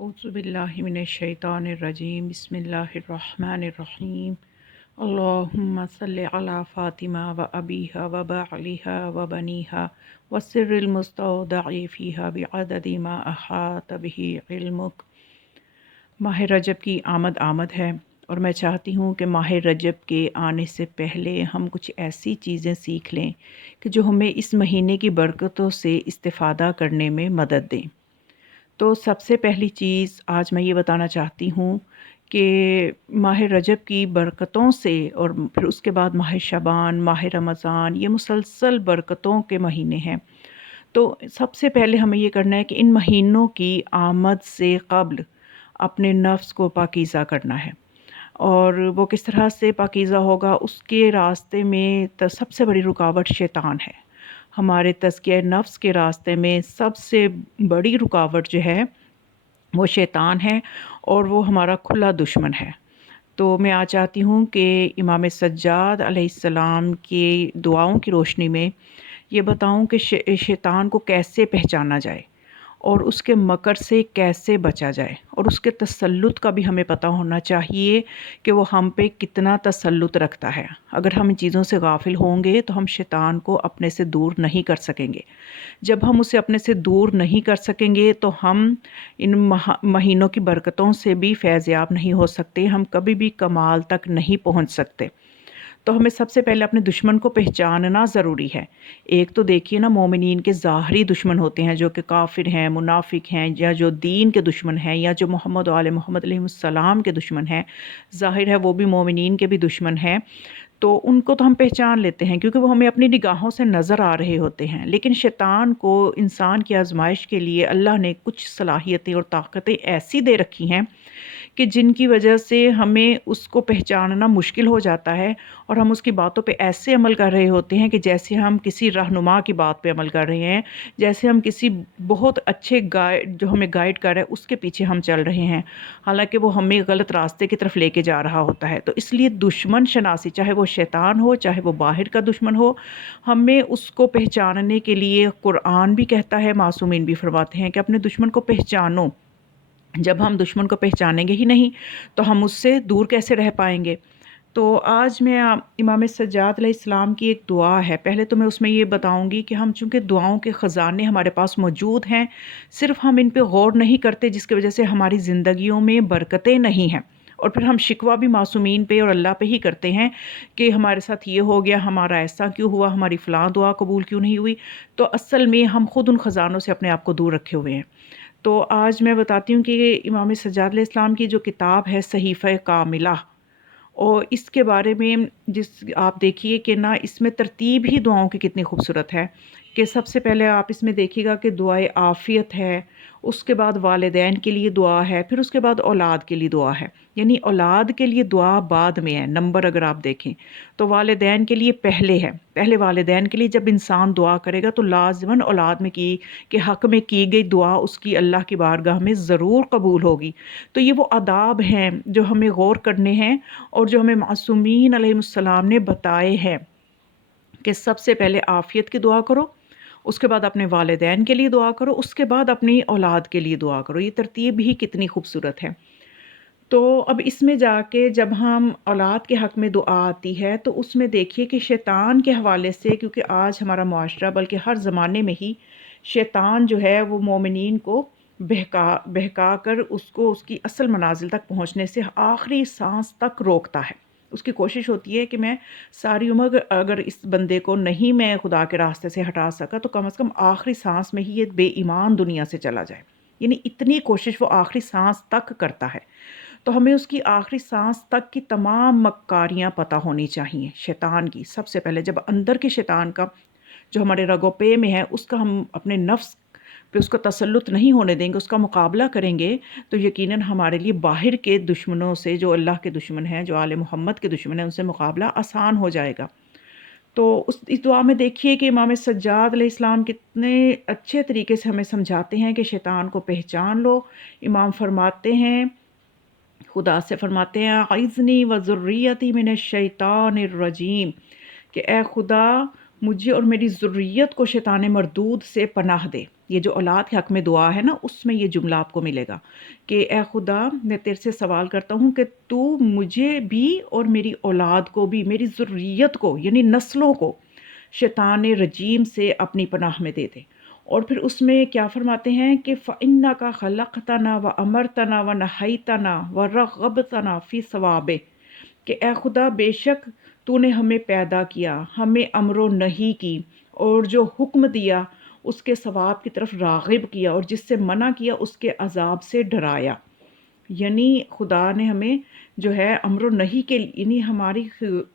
اعوذ باللہ من الشیطان الرجیم بسم اللہ الرحمن الرحیم اللہم صلی علی فاطمہ و ابیہا و بعلیہا و بنیہا والسر المستودع فیہا بعدد ما احاط بہ علمک۔ ماہ رجب کی آمد ہے اور میں چاہتی ہوں کہ ماہ رجب کے آنے سے پہلے ہم کچھ ایسی چیزیں سیکھ لیں کہ جو ہمیں اس مہینے کی برکتوں سے استفادہ کرنے میں مدد دیں۔ تو سب سے پہلی چیز آج میں یہ بتانا چاہتی ہوں کہ ماہ رجب کی برکتوں سے اور پھر اس کے بعد ماہ شعبان، ماہ رمضان، یہ مسلسل برکتوں کے مہینے ہیں۔ تو سب سے پہلے ہمیں یہ کرنا ہے کہ ان مہینوں کی آمد سے قبل اپنے نفس کو پاکیزہ کرنا ہے۔ اور وہ کس طرح سے پاکیزہ ہوگا؟ اس کے راستے میں سب سے بڑی رکاوٹ شیطان ہے۔ ہمارے تزکیہ نفس کے راستے میں سب سے بڑی رکاوٹ جو ہے وہ شیطان ہے اور وہ ہمارا کھلا دشمن ہے۔ تو میں آج چاہتی ہوں کہ امام سجاد علیہ السلام کی دعاؤں کی روشنی میں یہ بتاؤں کہ شیطان کو کیسے پہچانا جائے اور اس کے مکر سے کیسے بچا جائے، اور اس کے تسلط کا بھی ہمیں پتہ ہونا چاہیے کہ وہ ہم پہ کتنا تسلط رکھتا ہے۔ اگر ہم ان چیزوں سے غافل ہوں گے تو ہم شیطان کو اپنے سے دور نہیں کر سکیں گے۔ جب ہم اسے اپنے سے دور نہیں کر سکیں گے تو ہم ان مہینوں کی برکتوں سے بھی فیض یاب نہیں ہو سکتے، ہم کبھی بھی کمال تک نہیں پہنچ سکتے۔ تو ہمیں سب سے پہلے اپنے دشمن کو پہچاننا ضروری ہے۔ ایک تو دیکھیے نا، مومنین کے ظاہری دشمن ہوتے ہیں جو کہ کافر ہیں، منافق ہیں، یا جو دین کے دشمن ہیں، یا جو محمد و آل محمد علیہ السلام کے دشمن ہیں۔ ظاہر ہے وہ بھی مومنین کے بھی دشمن ہیں، تو ان کو تو ہم پہچان لیتے ہیں کیونکہ وہ ہمیں اپنی نگاہوں سے نظر آ رہے ہوتے ہیں۔ لیکن شیطان کو انسان کی آزمائش کے لیے اللہ نے کچھ صلاحیتیں اور طاقتیں ایسی دے رکھی ہیں کہ جن کی وجہ سے ہمیں اس کو پہچاننا مشکل ہو جاتا ہے، اور ہم اس کی باتوں پہ ایسے عمل کر رہے ہوتے ہیں کہ جیسے ہم کسی رہنما کی بات پہ عمل کر رہے ہیں، جیسے ہم کسی بہت اچھے گائیڈ جو ہمیں گائیڈ کر رہا ہے اس کے پیچھے ہم چل رہے ہیں، حالانکہ وہ ہمیں غلط راستے کی طرف لے کے جا رہا ہوتا ہے۔ تو اس لیے دشمن شناسی، چاہے وہ شیطان ہو چاہے وہ باہر کا دشمن ہو، ہمیں اس کو پہچاننے کے لیے قرآن بھی کہتا ہے، معصومین بھی فرماتے ہیں کہ اپنے دشمن کو پہچانو۔ جب ہم دشمن کو پہچانیں گے ہی نہیں تو ہم اس سے دور کیسے رہ پائیں گے؟ تو آج میں امام سجاد علیہ السلام کی ایک دعا ہے، پہلے تو میں اس میں یہ بتاؤں گی کہ ہم چونکہ دعاؤں کے خزانے ہمارے پاس موجود ہیں، صرف ہم ان پہ غور نہیں کرتے، جس کی وجہ سے ہماری زندگیوں میں برکتیں نہیں ہیں، اور پھر ہم شکوہ بھی معصومین پہ اور اللہ پہ ہی کرتے ہیں کہ ہمارے ساتھ یہ ہو گیا، ہمارا ایسا کیوں ہوا، ہماری فلاں دعا قبول کیوں نہیں ہوئی۔ تو اصل میں ہم خود ان خزانوں سے اپنے آپ کو دور رکھے ہوئے ہیں۔ تو آج میں بتاتی ہوں کہ امام سجاد علیہ السلام کی جو کتاب ہے صحیفہ کاملہ، اور اس کے بارے میں آپ دیکھیے کہ نا اس میں ترتیب ہی دعاؤں کی کتنی خوبصورت ہے کہ سب سے پہلے آپ اس میں دیکھیے گا کہ دعائے عافیت ہے، اس کے بعد والدین کے لیے دعا ہے، پھر اس کے بعد اولاد کے لیے دعا ہے، یعنی اولاد کے لیے دعا بعد میں ہے نمبر اگر آپ دیکھیں تو والدین کے لیے پہلے ہے۔ پہلے والدین کے لیے جب انسان دعا کرے گا تو لازماً اولاد میں کے حق میں کی گئی دعا اس کی اللہ کی بارگاہ میں ضرور قبول ہوگی۔ تو یہ وہ آداب ہیں جو ہمیں غور کرنے ہیں اور جو ہمیں معصومین علیہ السلام نے بتائے ہیں کہ سب سے پہلے عافیت کی دعا کرو، اس کے بعد اپنے والدین کے لیے دعا کرو، اس کے بعد اپنی اولاد کے لیے دعا کرو۔ یہ ترتیب ہی کتنی خوبصورت ہے۔ تو اب اس میں جا کے جب ہم اولاد کے حق میں دعا آتی ہے تو اس میں دیکھیے کہ شیطان کے حوالے سے، کیونکہ آج ہمارا معاشرہ بلکہ ہر زمانے میں ہی شیطان جو ہے وہ مومنین کو بہکا کر اس کو اس کی اصل منازل تک پہنچنے سے آخری سانس تک روکتا ہے۔ اس کی کوشش ہوتی ہے کہ میں ساری عمر اگر اس بندے کو نہیں میں خدا کے راستے سے ہٹا سکا تو کم از کم آخری سانس میں ہی یہ بے ایمان دنیا سے چلا جائے، یعنی اتنی کوشش وہ آخری سانس تک کرتا ہے۔ تو ہمیں اس کی آخری سانس تک کی تمام مکاریاں پتہ ہونی چاہیے شیطان کی۔ سب سے پہلے جب اندر کے شیطان کا جو ہمارے رگو پے میں ہے اس کا ہم اپنے نفس پہ اس کو تسلط نہیں ہونے دیں گے، اس کا مقابلہ کریں گے، تو یقیناً ہمارے لیے باہر کے دشمنوں سے، جو اللہ کے دشمن ہیں، جو آل محمد کے دشمن ہیں، ان سے مقابلہ آسان ہو جائے گا۔ تو اس دعا میں دیکھیے کہ امام سجاد علیہ السلام کتنے اچھے طریقے سے ہمیں سمجھاتے ہیں کہ شیطان کو پہچان لو۔ امام فرماتے ہیں، خدا سے فرماتے ہیں اعذنی و ذریتی من الشیطان الرجیم، کہ اے خدا مجھے اور میری ذریت کو شیطان مردود سے پناہ دے۔ یہ جو اولاد کے حق میں دعا ہے نا، اس میں یہ جملہ آپ کو ملے گا کہ اے خدا میں تیرے سے سوال کرتا ہوں کہ تو مجھے بھی اور میری اولاد کو بھی، میری ذریت کو یعنی نسلوں کو شیطان رجیم سے اپنی پناہ میں دے دے۔ اور پھر اس میں کیا فرماتے ہیں کہ فَإِنَّكَ خَلَقْتَنَا وَأَمَرْتَنَا وَنَهَيْتَنَا وَرَغَّبْتَنَا فِي ثَوَابِهِ، کہ اے خدا بے شک تو نے ہمیں پیدا کیا، ہمیں امر و نہی کی، اور جو حکم دیا اس کے ثواب کی طرف راغب کیا، اور جس سے منع کیا اس کے عذاب سے ڈرایا۔ یعنی خدا نے ہمیں جو ہے امر و نہی کے، یعنی ہماری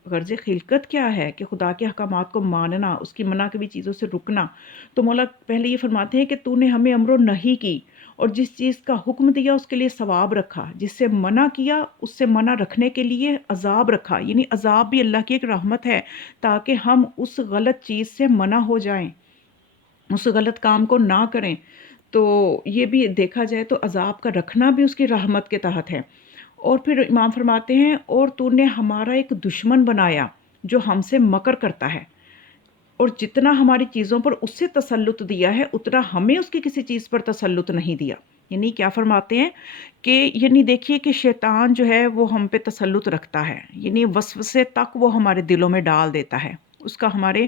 غرض خلقت کیا ہے کہ خدا کے احکامات کو ماننا، اس کی منع کی چیزوں سے رکنا۔ تو مولا پہلے یہ فرماتے ہیں کہ تو نے ہمیں امر و نہی کی، اور جس چیز کا حکم دیا اس کے لیے ثواب رکھا، جس سے منع کیا اس سے منع رکھنے کے لیے عذاب رکھا۔ یعنی عذاب بھی اللہ کی ایک رحمت ہے تاکہ ہم اس غلط چیز سے منع ہو جائیں، اس غلط کام کو نہ کریں۔ تو یہ بھی دیکھا جائے تو عذاب کا رکھنا بھی اس کی رحمت کے تحت ہے۔ اور پھر امام فرماتے ہیں اور تو نے ہمارا ایک دشمن بنایا جو ہم سے مکر کرتا ہے، اور جتنا ہماری چیزوں پر اس سے تسلط دیا ہے اتنا ہمیں اس کی کسی چیز پر تسلط نہیں دیا۔ یعنی کیا فرماتے ہیں کہ یعنی دیکھیے کہ شیطان جو ہے وہ ہم پہ تسلط رکھتا ہے، یعنی وسوسے تک وہ ہمارے دلوں میں ڈال دیتا ہے، اس کا ہمارے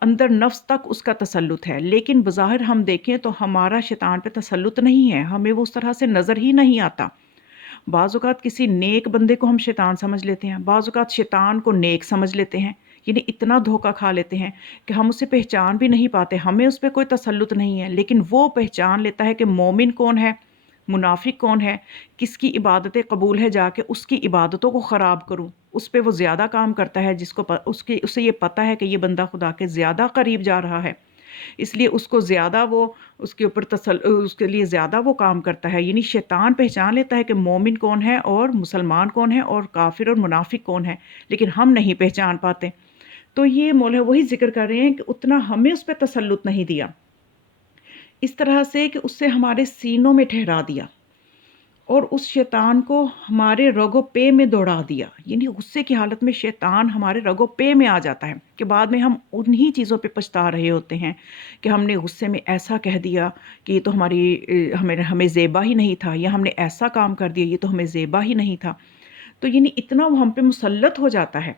اندر نفس تک اس کا تسلط ہے، لیکن بظاہر ہم دیکھیں تو ہمارا شیطان پہ تسلط نہیں ہے، ہمیں وہ اس طرح سے نظر ہی نہیں آتا۔ بعض اوقات کسی نیک بندے کو ہم شیطان سمجھ لیتے ہیں، بعض اوقات شیطان کو نیک سمجھ لیتے ہیں، یعنی اتنا دھوکہ کھا لیتے ہیں کہ ہم اسے پہچان بھی نہیں پاتے، ہمیں اس پہ کوئی تسلط نہیں ہے، لیکن وہ پہچان لیتا ہے کہ مومن کون ہے، منافق کون ہے، کس کی عبادتیں قبول ہے، جا کے اس کی عبادتوں کو خراب کروں، اس پہ وہ زیادہ کام کرتا ہے جس کو اسے یہ پتہ ہے کہ یہ بندہ خدا کے زیادہ قریب جا رہا ہے، اس لیے اس کو زیادہ وہ اس کے اوپر اس کے لیے زیادہ وہ کام کرتا ہے۔ یعنی شیطان پہچان لیتا ہے کہ مومن کون ہے اور مسلمان کون ہے اور کافر اور منافق کون ہے، لیکن ہم نہیں پہچان پاتے۔ تو یہ مولا وہی ذکر کر رہے ہیں کہ اتنا ہمیں اس پہ تسلط نہیں دیا، اس طرح سے کہ اس سے ہمارے سینوں میں ٹھہرا دیا اور اس شیطان کو ہمارے رگو پے میں دوڑا دیا۔ یعنی غصے کی حالت میں شیطان ہمارے رگو پے میں آ جاتا ہے کہ بعد میں ہم انہی چیزوں پہ پچھتا رہے ہوتے ہیں کہ ہم نے غصے میں ایسا کہہ دیا کہ یہ تو ہمیں زیبا ہی نہیں تھا، یا ہم نے ایسا کام کر دیا یہ تو ہمیں زیبا ہی نہیں تھا۔ تو یعنی اتنا وہ ہم پہ مسلط ہو جاتا ہے۔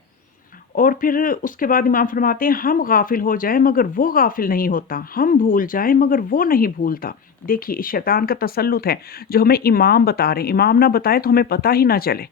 اور پھر اس کے بعد امام فرماتے ہیں ہم غافل ہو جائیں مگر وہ غافل نہیں ہوتا، ہم بھول جائیں مگر وہ نہیں بھولتا۔ دیکھیے شیطان کا تسلط ہے جو ہمیں امام بتا رہے ہیں، امام نہ بتائے تو ہمیں پتہ ہی نہ چلے،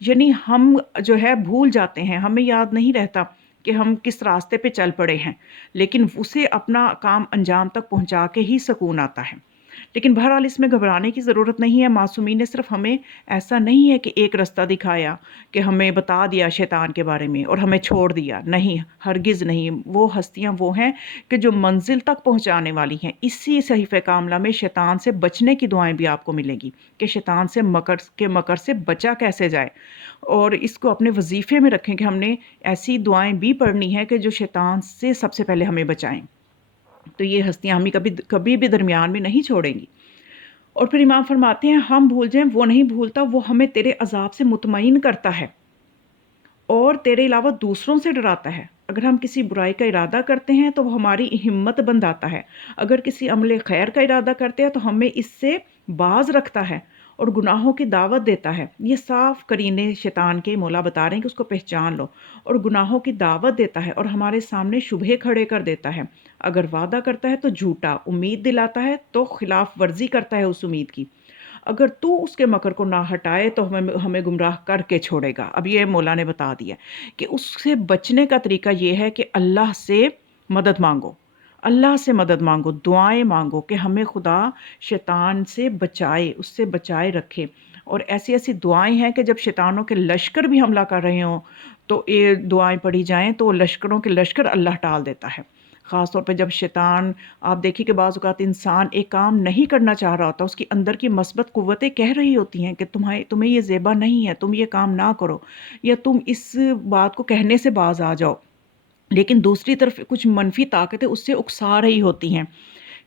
یعنی ہم جو ہے بھول جاتے ہیں، ہمیں یاد نہیں رہتا کہ ہم کس راستے پہ چل پڑے ہیں، لیکن اسے اپنا کام انجام تک پہنچا کے ہی سکون آتا ہے۔ لیکن بہرحال اس میں گھبرانے کی ضرورت نہیں ہے، معصومین نے صرف ہمیں ایسا نہیں ہے کہ ایک رستہ دکھایا کہ ہمیں بتا دیا شیطان کے بارے میں اور ہمیں چھوڑ دیا، نہیں، ہرگز نہیں۔ وہ ہستیاں وہ ہیں کہ جو منزل تک پہنچانے والی ہیں۔ اسی صحیفہ کاملہ میں شیطان سے بچنے کی دعائیں بھی آپ کو ملیں گی کہ شیطان سے مکر سے بچا کیسے جائے، اور اس کو اپنے وظیفے میں رکھیں کہ ہم نے ایسی دعائیں بھی پڑھنی ہے کہ جو شیطان سے سب سے پہلے ہمیں بچائیں۔ تو یہ ہستیاں ہمیں کبھی بھی درمیان میں نہیں چھوڑیں گی۔ اور پھر امام فرماتے ہیں ہم بھول جائیں وہ نہیں بھولتا، وہ ہمیں تیرے عذاب سے مطمئن کرتا ہے اور تیرے علاوہ دوسروں سے ڈراتا ہے۔ اگر ہم کسی برائی کا ارادہ کرتے ہیں تو وہ ہماری ہمت بندھاتا ہے، اگر کسی عمل خیر کا ارادہ کرتے ہیں تو ہمیں اس سے باز رکھتا ہے اور گناہوں کی دعوت دیتا ہے۔ یہ صاف قرینے شیطان کے مولا بتا رہے ہیں کہ اس کو پہچان لو، اور گناہوں کی دعوت دیتا ہے اور ہمارے سامنے شبہے کھڑے کر دیتا ہے۔ اگر وعدہ کرتا ہے تو جھوٹا، امید دلاتا ہے تو خلاف ورزی کرتا ہے اس امید کی، اگر تو اس کے مکر کو نہ ہٹائے تو ہمیں گمراہ کر کے چھوڑے گا۔ اب یہ مولا نے بتا دیا کہ اس سے بچنے کا طریقہ یہ ہے کہ اللہ سے مدد مانگو، اللہ سے مدد مانگو، دعائیں مانگو کہ ہمیں خدا شیطان سے بچائے، اس سے بچائے رکھے۔ اور ایسی ایسی دعائیں ہیں کہ جب شیطانوں کے لشکر بھی حملہ کر رہے ہوں تو یہ دعائیں پڑھی جائیں تو لشکروں کے لشکر اللہ ٹال دیتا ہے۔ خاص طور پہ جب شیطان، آپ دیکھیں کہ بعض اوقات انسان ایک کام نہیں کرنا چاہ رہا ہوتا، اس کی اندر کی مثبت قوتیں کہہ رہی ہوتی ہیں کہ تمہیں یہ زیبا نہیں ہے، تم یہ کام نہ کرو، یا تم اس بات کو کہنے سے باز آ جاؤ، لیکن دوسری طرف کچھ منفی طاقتیں اس سے اکسا رہی ہوتی ہیں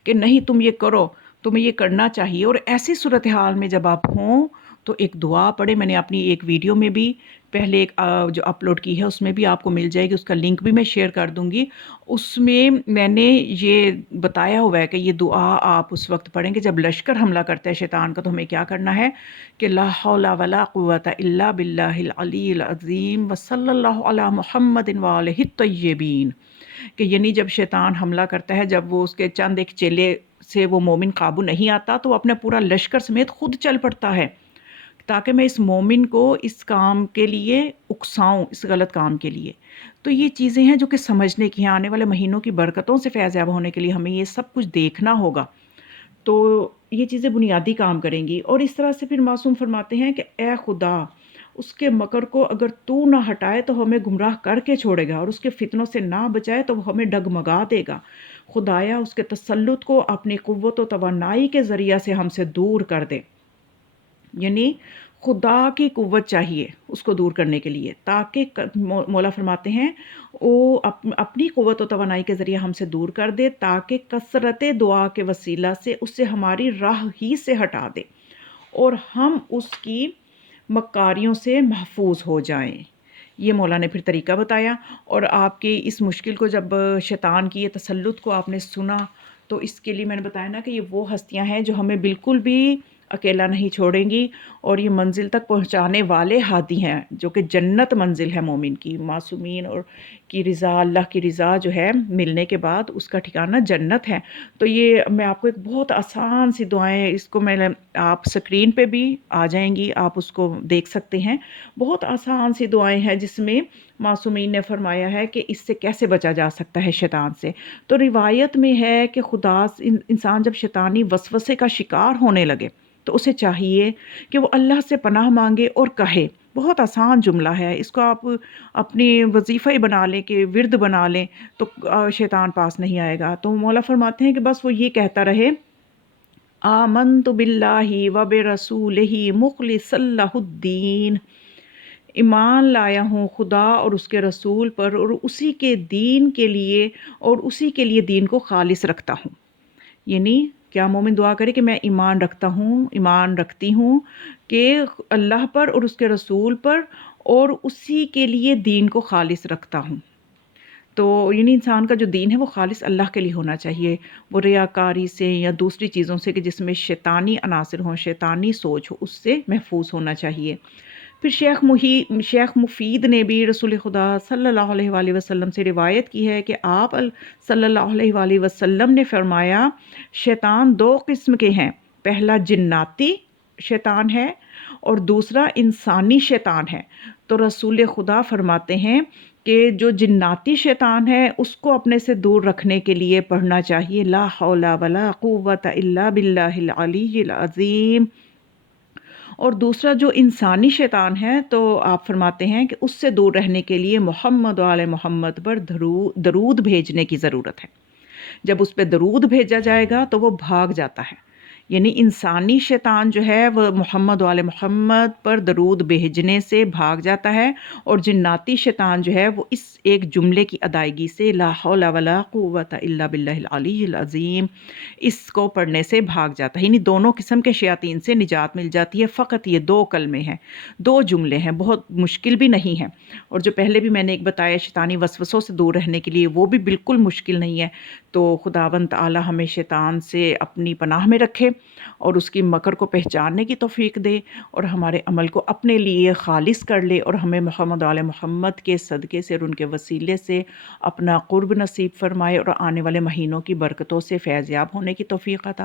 کہ نہیں تم یہ کرو، تمہیں یہ کرنا چاہیے۔ اور ایسی صورتحال میں جب آپ ہوں تو ایک دعا پڑھیں. میں نے اپنی ایک ویڈیو میں بھی پہلے ایک جو اپلوڈ کی ہے اس میں بھی آپ کو مل جائے گی، اس کا لنک بھی میں شیئر کر دوں گی. اس میں میں نے یہ بتایا ہوا ہے کہ یہ دعا آپ اس وقت پڑھیں گے جب لشکر حملہ کرتا ہے شیطان کا. تو ہمیں کیا کرنا ہے کہ لا حول ولا قوت الا باللہ العلی العظیم وصلی اللہ علی محمد وآلہ الطیبین. کہ یعنی جب شیطان حملہ کرتا ہے، جب وہ اس کے چند ایک چیلے سے وہ مومن قابو نہیں آتا تو وہ اپنے پورا لشکر سمیت خود چل پڑتا ہے تاکہ میں اس مومن کو اس کام کے لیے اکساؤں، اس غلط کام کے لیے. تو یہ چیزیں ہیں جو کہ سمجھنے کی ہیں. آنے والے مہینوں کی برکتوں سے فیض یاب ہونے کے لیے ہمیں یہ سب کچھ دیکھنا ہوگا. تو یہ چیزیں بنیادی کام کریں گی. اور اس طرح سے پھر معصوم فرماتے ہیں کہ اے خدا، اس کے مکر کو اگر تو نہ ہٹائے تو ہمیں گمراہ کر کے چھوڑے گا، اور اس کے فتنوں سے نہ بچائے تو وہ ہمیں ڈگمگا دے گا. خدایا اس کے تسلط کو اپنی قوت و توانائی کے ذریعہ سے ہم سے دور کر دے. یعنی خدا کی قوت چاہیے اس کو دور کرنے کے لیے، تاکہ مولا فرماتے ہیں وہ اپنی قوت و توانائی کے ذریعے ہم سے دور کر دے، تاکہ کثرت دعا کے وسیلہ سے اس سے ہماری راہ ہی سے ہٹا دے اور ہم اس کی مکاریوں سے محفوظ ہو جائیں. یہ مولا نے پھر طریقہ بتایا. اور آپ کی اس مشکل کو جب شیطان کی یہ تسلط کو آپ نے سنا تو اس کے لیے میں نے بتایا نا کہ یہ وہ ہستیاں ہیں جو ہمیں بالکل بھی اکیلا نہیں چھوڑیں گی، اور یہ منزل تک پہنچانے والے ہادی ہیں جو کہ جنت منزل ہے مومن کی. معصومین اور کی رضا، اللہ کی رضا جو ہے ملنے کے بعد اس کا ٹھکانہ جنت ہے. تو یہ میں آپ کو ایک بہت آسان سی دعائیں، اس کو میں آپ سکرین پہ بھی آ جائیں گی، آپ اس کو دیکھ سکتے ہیں. بہت آسان سی دعائیں ہیں جس میں معصومین نے فرمایا ہے کہ اس سے کیسے بچا جا سکتا ہے شیطان سے. تو روایت میں ہے کہ خدا انسان جب شیطانی وسوسے کا شکار ہونے لگے تو اسے چاہیے کہ وہ اللہ سے پناہ مانگے اور کہے. بہت آسان جملہ ہے، اس کو آپ اپنی وظیفہ ہی بنا لیں، کہ ورد بنا لیں، تو شیطان پاس نہیں آئے گا. تو مولا فرماتے ہیں کہ بس وہ یہ کہتا رہے آمنت باللہ و برسولہ مخلصا لہ الدین. ایمان لایا ہوں خدا اور اس کے رسول پر اور اسی کے دین کے لیے، اور اسی کے لیے دین کو خالص رکھتا ہوں. یعنی کیا مومن دعا کرے کہ میں ایمان رکھتا ہوں، ایمان رکھتی ہوں کہ اللہ پر اور اس کے رسول پر، اور اسی کے لیے دین کو خالص رکھتا ہوں. تو یعنی انسان کا جو دین ہے وہ خالص اللہ کے لیے ہونا چاہیے، وہ ریاکاری سے یا دوسری چیزوں سے کہ جس میں شیطانی عناصر ہوں، شیطانی سوچ ہو، اس سے محفوظ ہونا چاہیے. پھر شیخ مفید نے بھی رسول خدا صلی اللہ علیہ وآلہ وسلم سے روایت کی ہے کہ آپ صلی اللہ علیہ وآلہ وسلم نے فرمایا شیطان دو قسم کے ہیں، پہلا جناتی شیطان ہے اور دوسرا انسانی شیطان ہے. تو رسول خدا فرماتے ہیں کہ جو جناتی شیطان ہے اس کو اپنے سے دور رکھنے کے لیے پڑھنا چاہیے لا حول ولا قوت الا باللہ العلی العظیم. اور دوسرا جو انسانی شیطان ہے تو آپ فرماتے ہیں کہ اس سے دور رہنے کے لیے محمد و آل محمد پر درود بھیجنے کی ضرورت ہے. جب اس پہ درود بھیجا جائے گا تو وہ بھاگ جاتا ہے. یعنی انسانی شیطان جو ہے وہ محمد و آل محمد پر درود بھیجنے سے بھاگ جاتا ہے، اور جناتی شیطان جو ہے وہ اس ایک جملے کی ادائیگی سے لا حول ولا قوت الا باللہ العلی العظیم اس کو پڑھنے سے بھاگ جاتا ہے. یعنی دونوں قسم کے شیاطین سے نجات مل جاتی ہے. فقط یہ دو کلمے ہیں، دو جملے ہیں، بہت مشکل بھی نہیں ہیں. اور جو پہلے بھی میں نے ایک بتایا شیطانی وسوسوں سے دور رہنے کے لیے، وہ بھی بالکل مشکل نہیں ہے. تو خداوند تعالی ہمیں شیطان سے اپنی پناہ میں رکھے اور اس کی مکر کو پہچاننے کی توفیق دے، اور ہمارے عمل کو اپنے لیے خالص کر لے، اور ہمیں محمد آل محمد کے صدقے سے اور ان کے وسیلے سے اپنا قرب نصیب فرمائے، اور آنے والے مہینوں کی برکتوں سے فیض یاب ہونے کی توفیق عطا